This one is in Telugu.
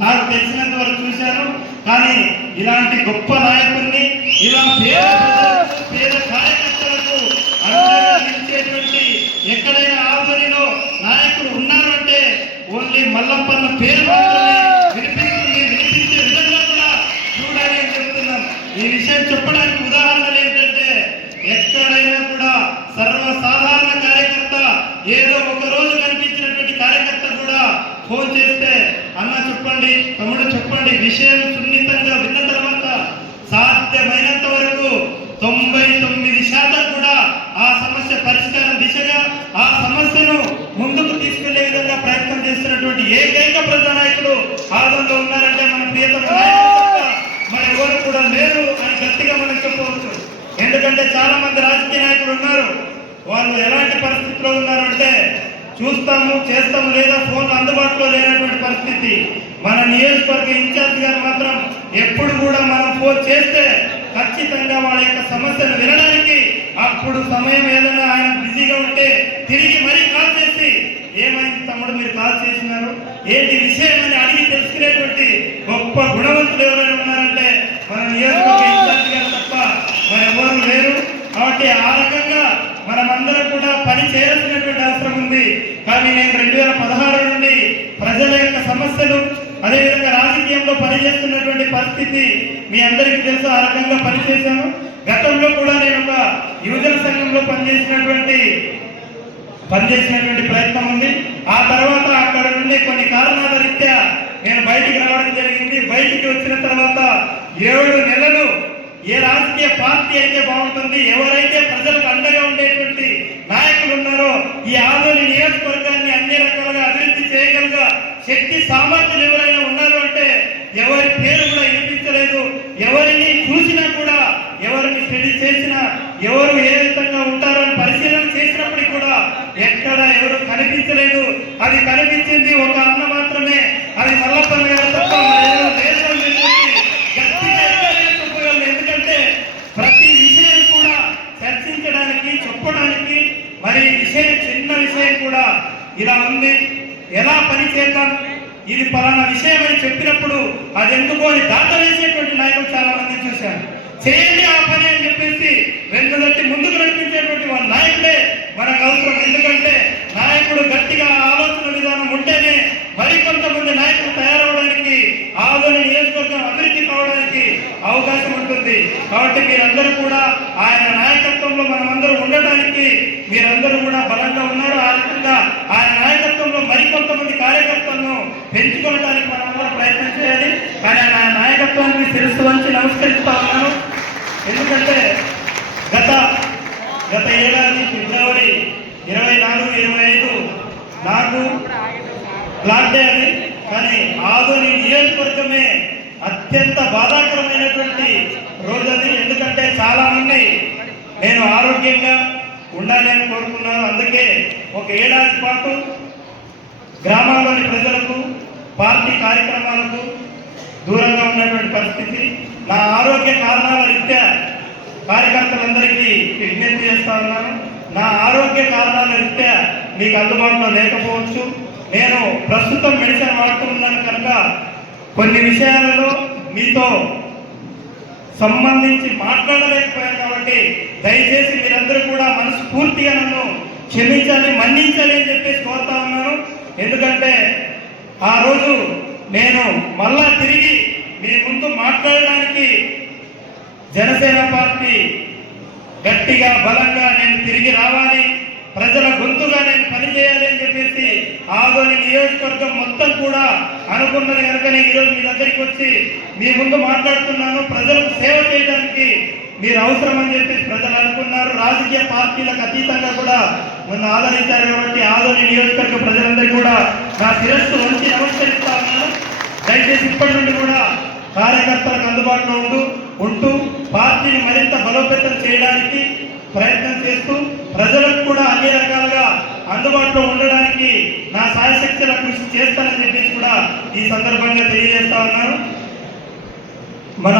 నాకు తెలిసినంత వరకు చూశాను కానీ ఇలాంటి గొప్ప నాయకుల్ని ఇలా పేద పేద కార్యకర్తలకు అండగా ఎక్కడైనా ఆధ్వర్యంలో నాయకులు ఉన్నారు అంటే ఓన్లీ మల్లప్పన్న పేరు వినిపిస్తుంది వినిపించే విధంగా కూడా చూడాలి అని చెప్తున్నాం. ఈ విషయం చెప్పడానికి ఉదాహరణలు ఏంటంటే ఎక్కడైనా కూడా సర్వసాధారణ కార్యకర్త ఏదో ఒక రోజు కనిపించినటువంటి కార్యకర్త కూడా ఫోన్ చేస్తే అన్న చెప్పండి తమ్ముడు చెప్పండి విషయం సున్నితంగా విన్న తర్వాత సాధ్యమైనంత వరకు తొంభై తొమ్మిది శాతం కూడా ఆ సమస్య పరిష్కారం దిశగా ఆ సమస్యను ముందుకు తీసుకెళ్ళే విధంగా ప్రయత్నం చేస్తున్నటువంటి ఏకైక ప్రజానాయకుడు ఆదంలో ఉన్నారంటే మన ప్రియతమ నాయకుడు మన ఎవరు కూడా లేరు అని గట్టిగా మనం చెప్పవచ్చు. ఎందుకంటే చాలా మంది రాజకీయ నాయకులు ఉన్నారు. వాళ్ళు ఎలాంటి పరిస్థితిలో ఉన్నారంటే చూస్తాము చేస్తాము లేదా ఫోన్ అందుబాటులో లేనటువంటి పరిస్థితి. మన నియోజకవర్గ ఇన్ఛార్జ్ గారు మాత్రం ఎప్పుడు కూడా మనం ఫోన్ చేస్తే ఖచ్చితంగా వాళ్ళ యొక్క సమస్యను వినడానికి అప్పుడు సమయం ఏదైనా ఆయన బిజీగా ఉంటే తిరిగి మరీ కాల్ చేసి ఏమైంది తమ్ముడు మీరు కాల్ చేసినారు? ఏంటి విషయం? అని అడిగి తెలుసుకునేటువంటి గొప్ప గుణవంతులు ఎవరైనా ఉన్నారంటే మన నియోజక ఇన్ఛార్జ్ గారు తప్ప మరెవరు లేరు కాబట్టి ఆ రకంగా మనమందరం కూడా పని చేయాల్సినటువంటి అవసరం ఉంది కానీ నేను రెండు వేల పదహారు నుండి ప్రజల యొక్క సమస్యలు అదేవిధంగా రాజకీయంలో పనిచేస్తున్నటువంటి పరిస్థితి మీ అందరికీ తెలుసు ఆ రకంగా పనిచేశాను. గతంలో కూడా నేను ఒక యువజన సంఘంలో పనిచేసినటువంటి పనిచేసినటువంటి ప్రయత్నం ఉంది. ఆ తర్వాత అక్కడ నుండి కొన్ని కారణాల రీత్యా నేను బయటికి రావడం జరిగింది. బయటికి వచ్చిన తర్వాత ఏడు నెలలు ఏ రాజకీయ పార్టీ అయితే బాగుంటుంది ఎవరైతే ప్రజలకు అండ ఈ ఆదోని నియోజకవర్గాన్ని అన్ని రకాలుగా అభివృద్ధి చేయగలగా శక్తి సామర్థ్యం ఎవరైనా ఉన్నారు అంటే ఎవరి పేరు కూడా వినిపించలేదు. ఎవరిని చూసినా కూడా ఎవరిని స్టడీ చేసినా ఎవరు ఏ విధంగా ఉంటారని పరిశీలన చేసినప్పటికీ కూడా ఎక్కడ ఎవరు కనిపించలేదు. అది కనిపించింది ఒక అన్న మాత్రమే అది మల్లప్పన్న గారు తప్ప మరెవరూ లేరు అని చెప్పేసి గట్టిగా ఎక్కడైనా చెప్పగలను ఎందుకంటే ప్రతి విషయం కూడా చర్చించడానికి చెప్పడానికి మరి ఈ విషయం చిన్న విషయం కూడా ఇలా ఉంది. ఎలా పని చేద్దాం? ఇది పలానా విషయం అని చెప్పినప్పుడు అది ఎందుకో అని దాత వేసేటువంటి నాయకులు చాలా మంది చూశారు. చేయండి ఆ పని అని చెప్పేసి వెన్నుదట్టి ముందుకు నడిపించేటువంటి వాళ్ళ నాయకుడే. మనకు అవసరం. ఎందుకంటే నాయకుడు గట్టిగా ఆలోచన విధానం ఉంటేనే మరికొంతమంది నాయకులు తయారవడానికి ఆదోని నియోజకవర్గం అభివృద్ధి కావడానికి అవకాశం ఉంటుంది. కాబట్టి మీరందరూ కూడా ఆయన నాయకత్వంలో మనమందరూ ఉండటానికి మీరందరూ కూడా బలంగా ఉన్నారు. ఆ రకంగా ఆయన నాయకత్వంలో మరికొంతమంది కార్యకర్తలను పెంచుకోవడానికి మనం కూడా ప్రయత్నం చేయాలి. కానీ ఆయన నాయకత్వానికి శిరస్సు వంచి నమస్కరిస్తా ఉన్నాను. ఎందుకంటే గత గత ఏడాది ఫిబ్రవరి బ్లాక్ డే అది కానీ ఆదోని నియోజకవర్గమే అత్యంత బాధాకరమైనటువంటి రోజు అది. ఎందుకంటే చాలా మంది నేను ఆరోగ్యంగా ఉండాలి అని కోరుకున్నాను అందుకే ఒక ఏడాది పాటు గ్రామాల్లోని ప్రజలకు పార్టీ కార్యక్రమాలకు దూరంగా ఉన్నటువంటి పరిస్థితి. నా ఆరోగ్య కారణాల రీత్యా కార్యకర్తలందరికీ విజ్ఞప్తి చేస్తా ఉన్నాను. నా ఆరోగ్య కారణాల రీత్యా మీకు అందుబాటులో లేకపోవచ్చు. నేను ప్రస్తుతం మెడిసిన్ వాడుతున్నాను కనుక కొన్ని విషయాలలో మీతో సంబంధించి మాట్లాడలేకపోయాను కాబట్టి దయచేసి మీరందరూ కూడా మనస్ఫూర్తిగా నన్ను క్షమించాలి మన్నించాలి అని చెప్పేసి కోరుతా ఉన్నాను. ఎందుకంటే ఆ రోజు నేను మళ్ళా తిరిగి మీ ముందు మాట్లాడడానికి జనసేన పార్టీ గట్టిగా బలంగా నేను తిరిగి రావాలి. ప్రజల గొంతుగా నేను పనిచేయాలి అని చెప్పేసి ఆదోని నియోజకవర్గం మొత్తం కూడా అనుకున్నది కనుకనే ఈరోజు మీ దగ్గరికి వచ్చి మీ ముందు మాట్లాడుతున్నాను. ప్రజలకు సేవ చేయడానికి మీరు అవసరం అని చెప్పి ప్రజలు అనుకున్నారు. రాజకీయ పార్టీలకు అతీతంగా కూడా నన్ను ఆదరించారు కాబట్టి ఆదోని నియోజకవర్గ ప్రజలందరికీ కూడా నా శిరస్సు వంచి నమస్కరిస్తా ఉన్నాను. దయచేసి ఇప్పటి నుండి కూడా కార్యకర్తలకు అందుబాటులో ఉంటూ ఉంటూ పార్టీని మరింత బలోపేతం చేయడానికి ప్రయత్నం చేస్తూ ప్రజలకు కూడా అన్ని రకాలుగా అందుబాటులో ఉండడానికి నా సాయశక్తుల కృషి చేస్తానని చెప్పేసి కూడా ఈ సందర్భంగా తెలియజేస్తా ఉన్నాను మన